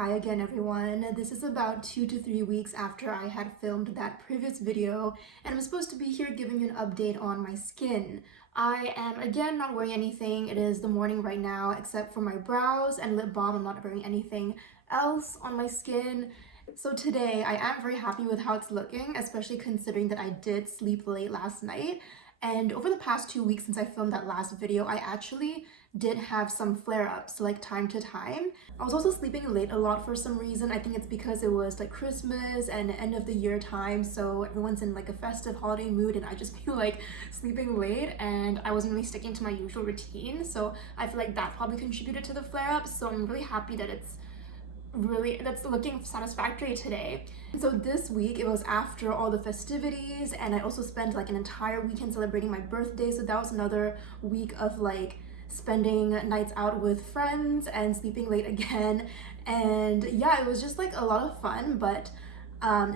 Hi again everyone. This is about 2 to 3 weeks after I had filmed that previous video and I'm supposed to be here giving you an update on my skin. I am again not wearing anything. It is the morning right now except for my brows and lip balm. I'm not wearing anything else on my skin. So today I am very happy with how it's looking, especially considering that I did sleep late last night. And over the past 2 weeks since I filmed that last video, I actually did have some flare-ups like time to time. I was also sleeping late a lot for some reason. I think it's because it was like Christmas and end of the year time, so everyone's in like a festive holiday mood and I just feel like sleeping late and I wasn't really sticking to my usual routine, so I feel like that probably contributed to the flare-ups. So I'm really happy that that's looking satisfactory today. So this week it was after all the festivities and I also spent like an entire weekend celebrating my birthday, so that was another week of like spending nights out with friends and sleeping late again. And yeah, it was just like a lot of fun. But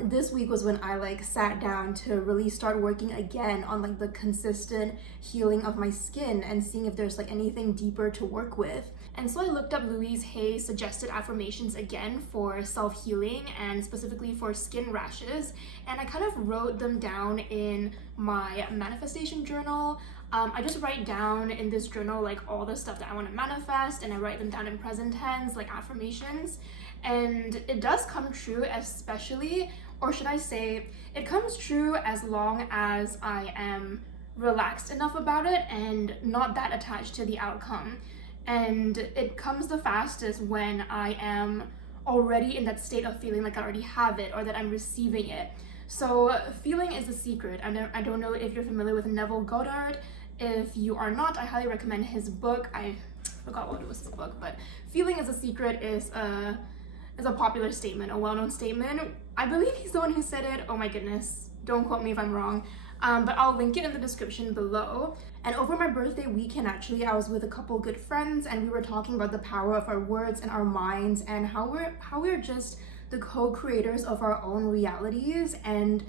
this week was when I like sat down to really start working again on like the consistent healing of my skin and seeing if there's like anything deeper to work with. And so I looked up Louise Hay's suggested affirmations again for self-healing and specifically for skin rashes, and I kind of wrote them down in my manifestation journal. I just write down in this journal like all the stuff that I want to manifest, and I write them down in present tense like affirmations, and it does come true, especially, or should I say, it comes true as long as I am relaxed enough about it and not that attached to the outcome. And it comes the fastest when I am already in that state of feeling like I already have it or that I'm receiving it. So feeling is a secret. I don't know if you're familiar with Neville Goddard. If you are not, I highly recommend his book. I forgot what it was his book, but feeling is a secret is a popular statement, a well-known statement. I believe he's the one who said it. Oh my goodness, don't quote me if I'm wrong. But I'll link it in the description below. And over my birthday weekend, actually, I was with a couple good friends and we were talking about the power of our words and our minds and how we're just the co-creators of our own realities, and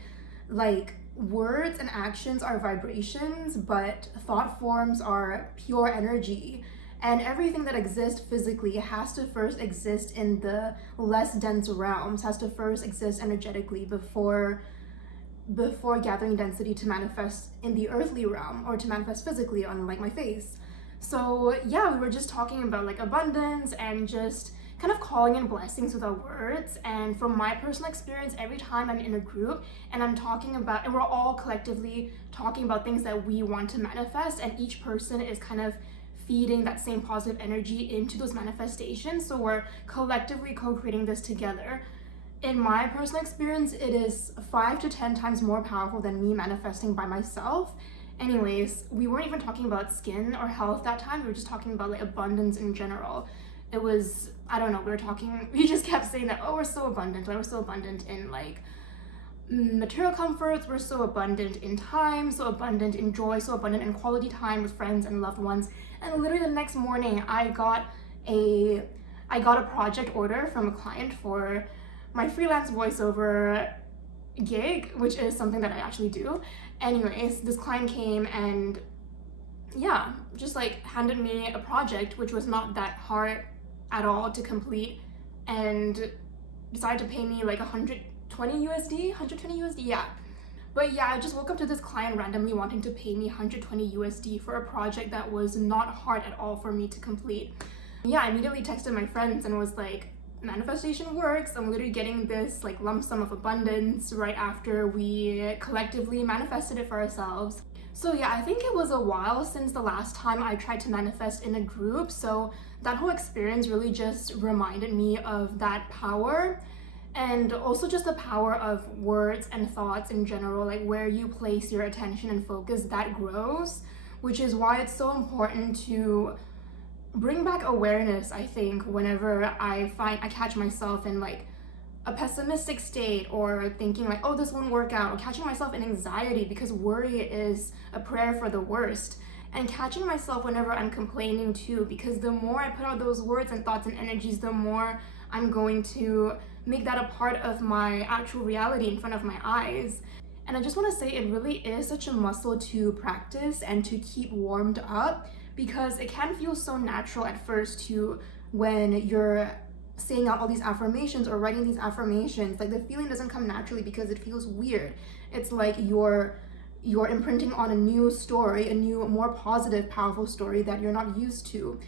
like words and actions are vibrations, but thought forms are pure energy. And everything that exists physically has to first exist in the less dense realms, has to first exist energetically before gathering density to manifest in the earthly realm or to manifest physically on like my face. So yeah, we were just talking about like abundance and just kind of calling in blessings with our words. And from my personal experience, every time I'm in a group and I'm talking about, and we're all collectively talking about things that we want to manifest, and each person is kind of feeding that same positive energy into those manifestations, so we're collectively co-creating this together. In my personal experience, it is 5 to 10 times more powerful than me manifesting by myself. Anyways, we weren't even talking about skin or health that time. We were just talking about like abundance in general. It was, I don't know, we just kept saying that, oh, we're so abundant. Like, we're so abundant in like material comforts, we're so abundant in time, so abundant in joy, so abundant in quality time with friends and loved ones. And literally the next morning, I got a project order from a client for my freelance voiceover gig, which is something that I actually do. Anyways, this client came and yeah, just like handed me a project which was not that hard at all to complete, and decided to pay me like 120 USD, yeah. But yeah, I just woke up to this client randomly wanting to pay me 120 USD for a project that was not hard at all for me to complete. Yeah, I immediately texted my friends and was like, manifestation works. I'm literally getting this like lump sum of abundance right after we collectively manifested it for ourselves. So yeah, I think it was a while since the last time I tried to manifest in a group, so that whole experience really just reminded me of that power, and also just the power of words and thoughts in general, like where you place your attention and focus, that grows, which is why it's so important to bring back awareness. I think whenever I catch myself in like a pessimistic state or thinking like, oh, this won't work out, or catching myself in anxiety because worry is a prayer for the worst, and catching myself whenever I'm complaining too, because the more I put out those words and thoughts and energies, the more I'm going to make that a part of my actual reality in front of my eyes. And I just want to say, it really is such a muscle to practice and to keep warmed up, because it can feel so natural at first to when you're saying out all these affirmations or writing these affirmations, like the feeling doesn't come naturally because it feels weird. It's like you're imprinting on a new story, a new, more positive, powerful story that you're not used to.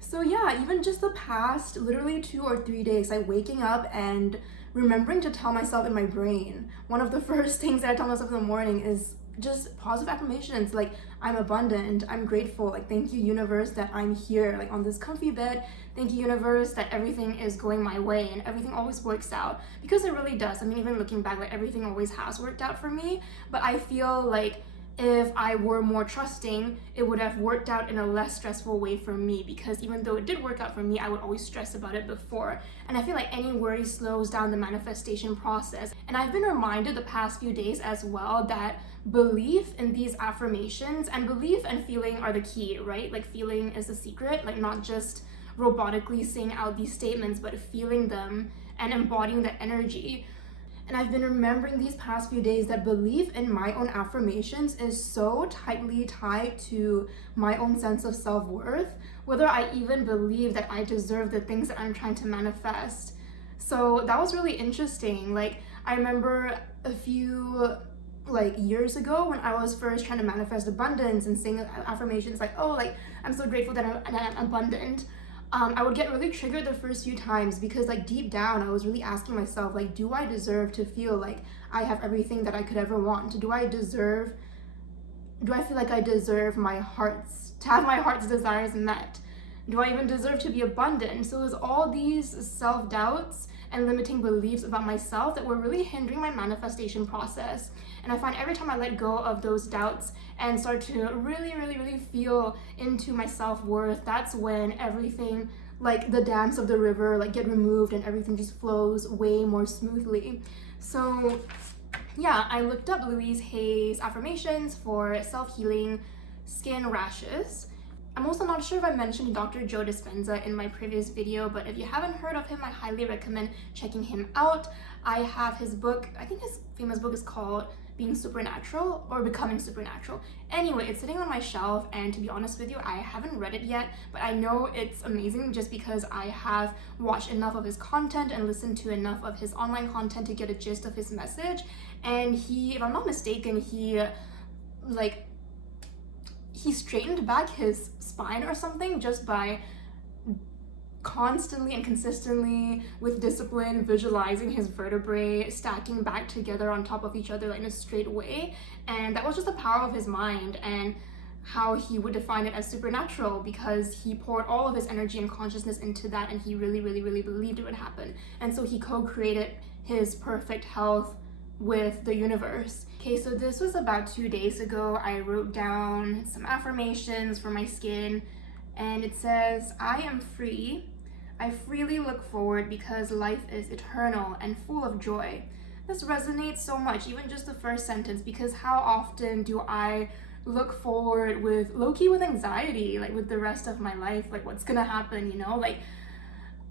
So yeah, even just the past literally 2 or 3 days, like waking up and remembering to tell myself in my brain, one of the first things that I tell myself in the morning is just positive affirmations, like I'm abundant, I'm grateful, like thank you universe that I'm here, like on this comfy bed, thank you universe that everything is going my way and everything always works out, because it really does. I mean, even looking back, like everything always has worked out for me, but I feel like if I were more trusting, it would have worked out in a less stressful way for me, because even though it did work out for me, I would always stress about it before. And I feel like any worry slows down the manifestation process. And I've been reminded the past few days as well that belief in these affirmations and belief and feeling are the key, right? Like feeling is the secret, like not just robotically saying out these statements, but feeling them and embodying the energy. And I've been remembering these past few days that belief in my own affirmations is so tightly tied to my own sense of self-worth, whether I even believe that I deserve the things that I'm trying to manifest. So that was really interesting. Like, I remember a few years ago when I was first trying to manifest abundance and saying affirmations like, oh, like I'm so grateful that I'm abundant. I would get really triggered the first few times because like deep down I was really asking myself, like, do I deserve to feel like I have everything that I could ever want? Do I feel like I deserve to have my heart's desires met? Do I even deserve to be abundant? So it was all these self-doubts and limiting beliefs about myself that were really hindering my manifestation process. And I find every time I let go of those doubts and start to really, really, really feel into my self-worth, that's when everything, like the dams of the river, like get removed and everything just flows way more smoothly. So yeah, I looked up Louise Hay's affirmations for self-healing skin rashes. I'm also not sure if I mentioned Dr. Joe Dispenza in my previous video, but if you haven't heard of him, I highly recommend checking him out. I have his book, I think his famous book is called Being Supernatural or Becoming Supernatural. Anyway, it's sitting on my shelf, and to be honest with you, I haven't read it yet, but I know it's amazing just because I have watched enough of his content and listened to enough of his online content to get a gist of his message. And he, if I'm not mistaken, he straightened back his spine or something just by constantly and consistently, with discipline, visualizing his vertebrae stacking back together on top of each other like in a straight way. And that was just the power of his mind and how he would define it as supernatural, because he poured all of his energy and consciousness into that, and he really, really, really believed it would happen. And so he co-created his perfect health with the universe. Okay, so this was about 2 days ago. I wrote down some affirmations for my skin, and it says, I am free. I freely look forward because life is eternal and full of joy. This resonates so much, even just the first sentence, because how often do I look forward with low-key with anxiety, like with the rest of my life, like what's gonna happen, you know? Like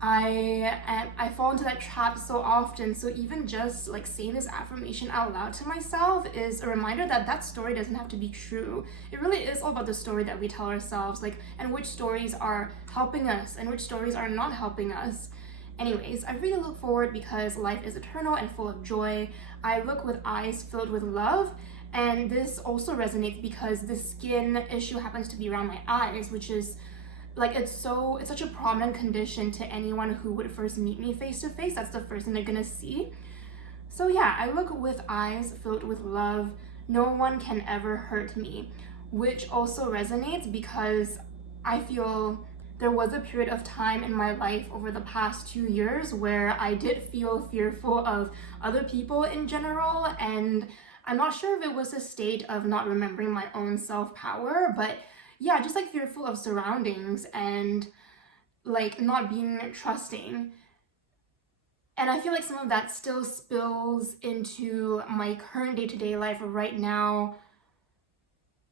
I fall into that trap so often. So even just like saying this affirmation out loud to myself is a reminder that that story doesn't have to be true. It really is all about the story that we tell ourselves, like, and which stories are helping us and which stories are not helping us. Anyways, I really look forward because life is eternal and full of joy. I look with eyes filled with love. And this also resonates because the skin issue happens to be around my eyes, which is like, it's such a prominent condition to anyone who would first meet me face to face. That's the first thing they're gonna see. So yeah, I look with eyes filled with love. No one can ever hurt me, which also resonates because I feel there was a period of time in my life over the past 2 years where I did feel fearful of other people in general, and I'm not sure if it was a state of not remembering my own self-power, but yeah, just like fearful of surroundings and like not being trusting. And I feel like some of that still spills into my current day-to-day life right now,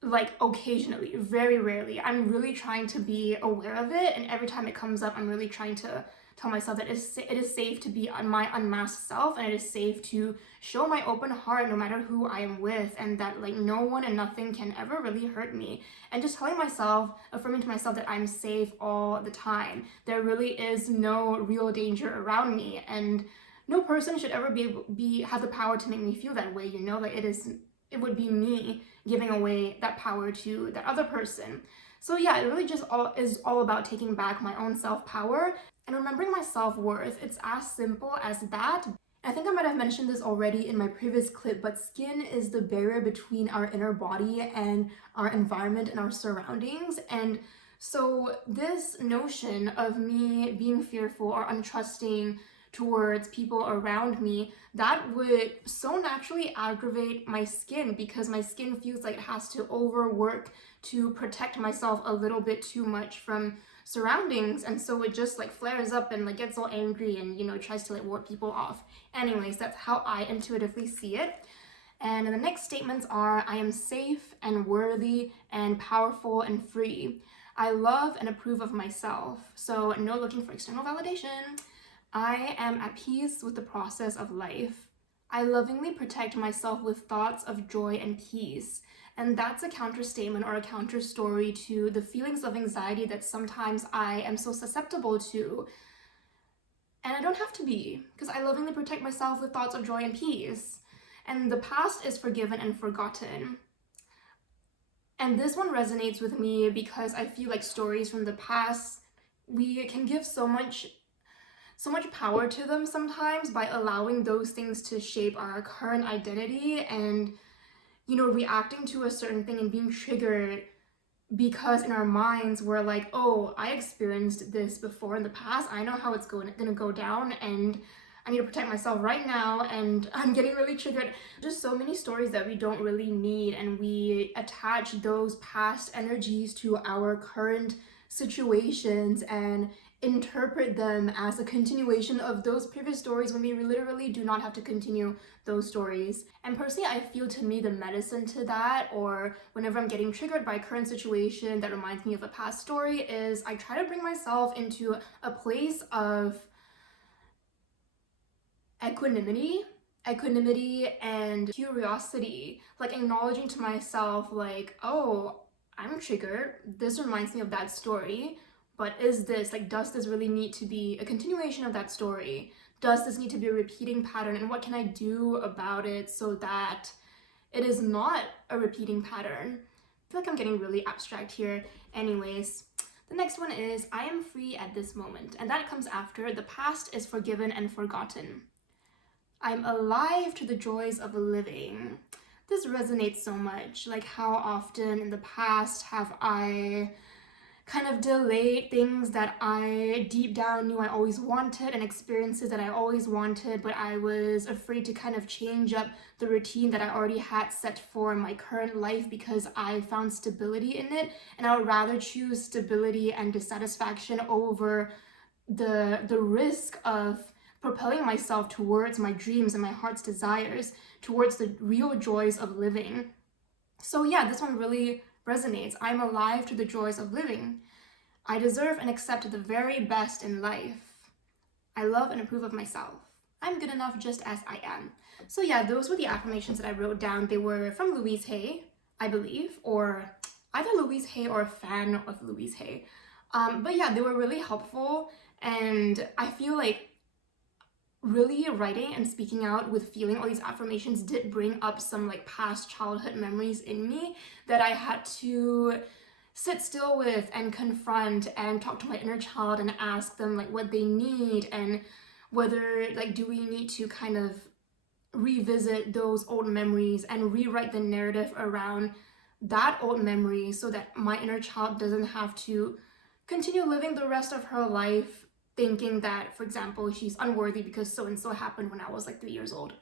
like occasionally, very rarely. I'm really trying to be aware of it, and every time it comes up, I'm really trying to tell myself that it is safe to be my unmasked self, and it is safe to show my open heart no matter who I am with, and that like no one and nothing can ever really hurt me. And just telling myself, affirming to myself that I'm safe all the time. There really is no real danger around me, and no person should ever have the power to make me feel that way, you know? Like it would be me giving away that power to that other person. So yeah, it really just is all about taking back my own self-power and remembering my self-worth. It's as simple as that. I think I might have mentioned this already in my previous clip, but skin is the barrier between our inner body and our environment and our surroundings. And so this notion of me being fearful or untrusting towards people around me, that would so naturally aggravate my skin, because my skin feels like it has to overwork to protect myself a little bit too much from surroundings, and so it just like flares up and like gets all angry and, you know, tries to like ward people off. Anyways, that's how I intuitively see it. And the next statements are: I am safe and worthy and powerful and free. I love and approve of myself, so no looking for external validation. I am at peace with the process of life. I lovingly protect myself with thoughts of joy and peace. And that's a counter statement or a counter story to the feelings of anxiety that sometimes I am so susceptible to. And I don't have to be, because I lovingly protect myself with thoughts of joy and peace. And the past is forgiven and forgotten. And this one resonates with me because I feel like stories from the past, we can give so much power to them sometimes by allowing those things to shape our current identity, and, you know, reacting to a certain thing and being triggered because in our minds we're like, oh, I experienced this before in the past, I know how it's gonna go down, and I need to protect myself right now, and I'm getting really triggered. Just so many stories that we don't really need, and we attach those past energies to our current situations and interpret them as a continuation of those previous stories when we literally do not have to continue those stories. And personally, I feel, to me, the medicine to that, or whenever I'm getting triggered by a current situation that reminds me of a past story, is I try to bring myself into a place of equanimity and curiosity, like acknowledging to myself like, oh, I'm triggered, this reminds me of that story, but is this, like, does this really need to be a continuation of that story? Does this need to be a repeating pattern? And what can I do about it so that it is not a repeating pattern? I feel like I'm getting really abstract here. Anyways, the next one is: I am free at this moment. And that comes after: the past is forgiven and forgotten. I'm alive to the joys of living. This resonates so much. Like, how often in the past have I kind of delayed things that I deep down knew I always wanted, and experiences that I always wanted, but I was afraid to kind of change up the routine that I already had set for my current life because I found stability in it, and I would rather choose stability and dissatisfaction over the risk of propelling myself towards my dreams and my heart's desires, towards the real joys of living. So yeah, this one really resonates. I'm alive to the joys of living. I deserve and accept the very best in life. I love and approve of myself. I'm good enough just as I am. So yeah, those were the affirmations that I wrote down. They were from Louise Hay, I believe, or either Louise Hay or a fan of Louise Hay. But yeah, they were really helpful, and I feel like really writing and speaking out with feeling all these affirmations did bring up some like past childhood memories in me that I had to sit still with and confront and talk to my inner child and ask them like what they need, and whether like do we need to kind of revisit those old memories and rewrite the narrative around that old memory so that my inner child doesn't have to continue living the rest of her life thinking that, for example, she's unworthy because so-and-so happened when I was like 3 years old.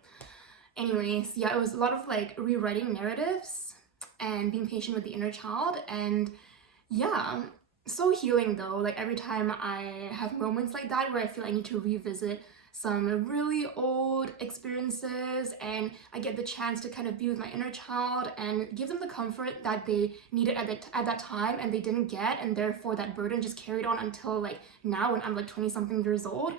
Anyways, yeah, it was a lot of like rewriting narratives and being patient with the inner child. And yeah, so healing though. Like every time I have moments like that where I feel I need to revisit some really old experiences, and I get the chance to kind of be with my inner child and give them the comfort that they needed at that time and they didn't get, and therefore that burden just carried on until like now when I'm like 20 something years old.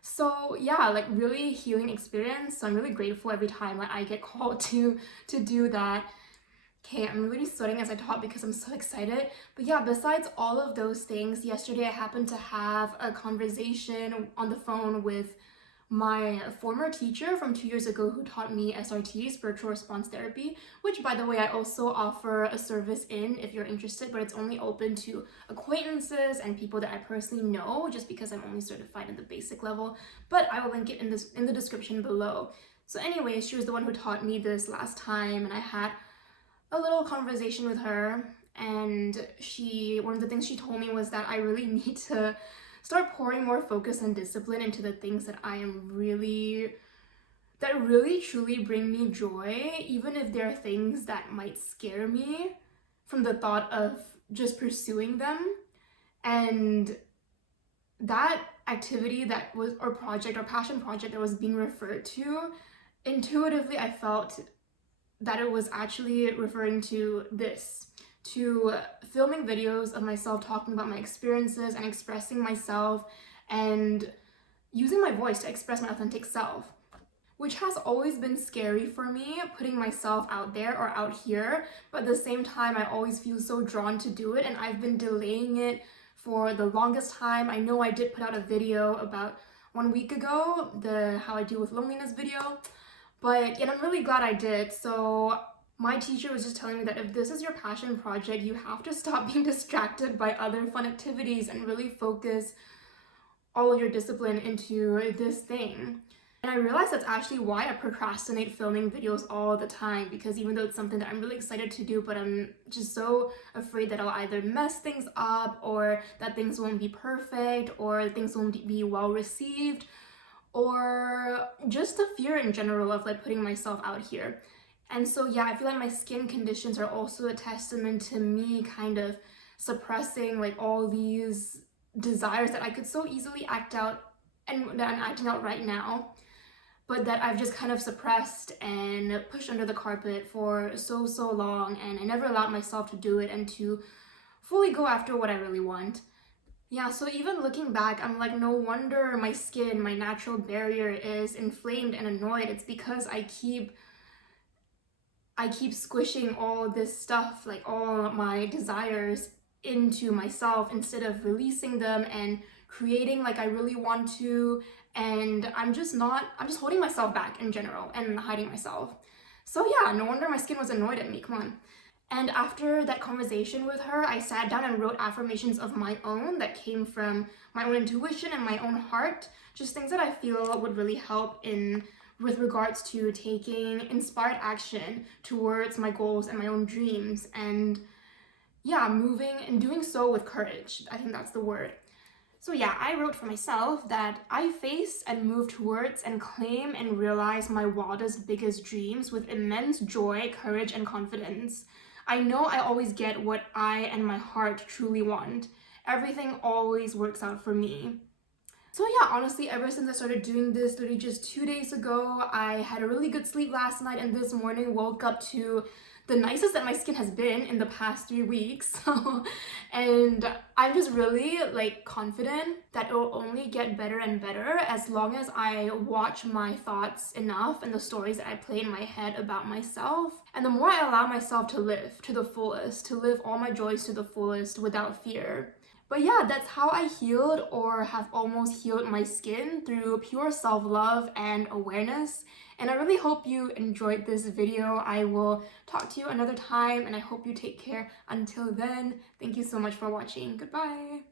So yeah, like really healing experience. So I'm really grateful every time like I get called to do that. Okay, I'm really sweating as I talk because I'm so excited. But yeah, besides all of those things, yesterday I happened to have a conversation on the phone with my former teacher from 2 years ago who taught me SRT, spiritual response therapy, which by the way I also offer a service in if you're interested, but it's only open to acquaintances and people that I personally know, just because I'm only certified at the basic level, but I will link it in the description below. So anyway, she was the one who taught me this last time, and I had a little conversation with her, and one of the things she told me was that I really need to start pouring more focus and discipline into the things that really truly bring me joy, even if there are things that might scare me from the thought of just pursuing them. And that activity that was, or project or passion project that was being referred to, intuitively I felt that it was actually referring to this, to filming videos of myself talking about my experiences and expressing myself and using my voice to express my authentic self, which has always been scary for me, putting myself out there or out here, but at the same time I always feel so drawn to do it, and I've been delaying it for the longest time. I know I did put out a video about 1 week ago, the how I deal with loneliness video, and I'm really glad I did. So my teacher was just telling me that if this is your passion project, you have to stop being distracted by other fun activities and really focus all of your discipline into this thing. And I realized that's actually why I procrastinate filming videos all the time, because even though it's something that I'm really excited to do, but I'm just so afraid that I'll either mess things up, or that things won't be perfect, or things won't be well received, or just the fear in general of like putting myself out here. And so yeah, I feel like my skin conditions are also a testament to me kind of suppressing like all these desires that I could so easily act out, and that I'm acting out right now, but that I've just kind of suppressed and pushed under the carpet for so long, and I never allowed myself to do it and to fully go after what I really want. Yeah, so even looking back, I'm like, no wonder my skin, my natural barrier, is inflamed and annoyed. It's because I keep squishing all this stuff, like all my desires, into myself instead of releasing them and creating like I really want to, and I'm just holding myself back in general and hiding myself. So yeah, no wonder my skin was annoyed at me, come on. And after that conversation with her, I sat down and wrote affirmations of my own that came from my own intuition and my own heart, just things that I feel would really help with regards to taking inspired action towards my goals and my own dreams, and yeah, moving and doing so with courage. I think that's the word. So yeah, I wrote for myself that I face and move towards and claim and realize my wildest, biggest dreams with immense joy, courage, and confidence. I know I always get what I and my heart truly want. Everything always works out for me. So yeah, honestly, ever since I started doing this literally just 2 days ago, I had a really good sleep last night, and this morning woke up to the nicest that my skin has been in the past 3 weeks. And I'm just really like confident that it will only get better and better as long as I watch my thoughts enough and the stories that I play in my head about myself. And the more I allow myself to live to the fullest, to live all my joys to the fullest without fear. But yeah, that's how I healed, or have almost healed, my skin, through pure self-love and awareness. And I really hope you enjoyed this video. I will talk to you another time, and I hope you take care until then. Thank you so much for watching. Goodbye.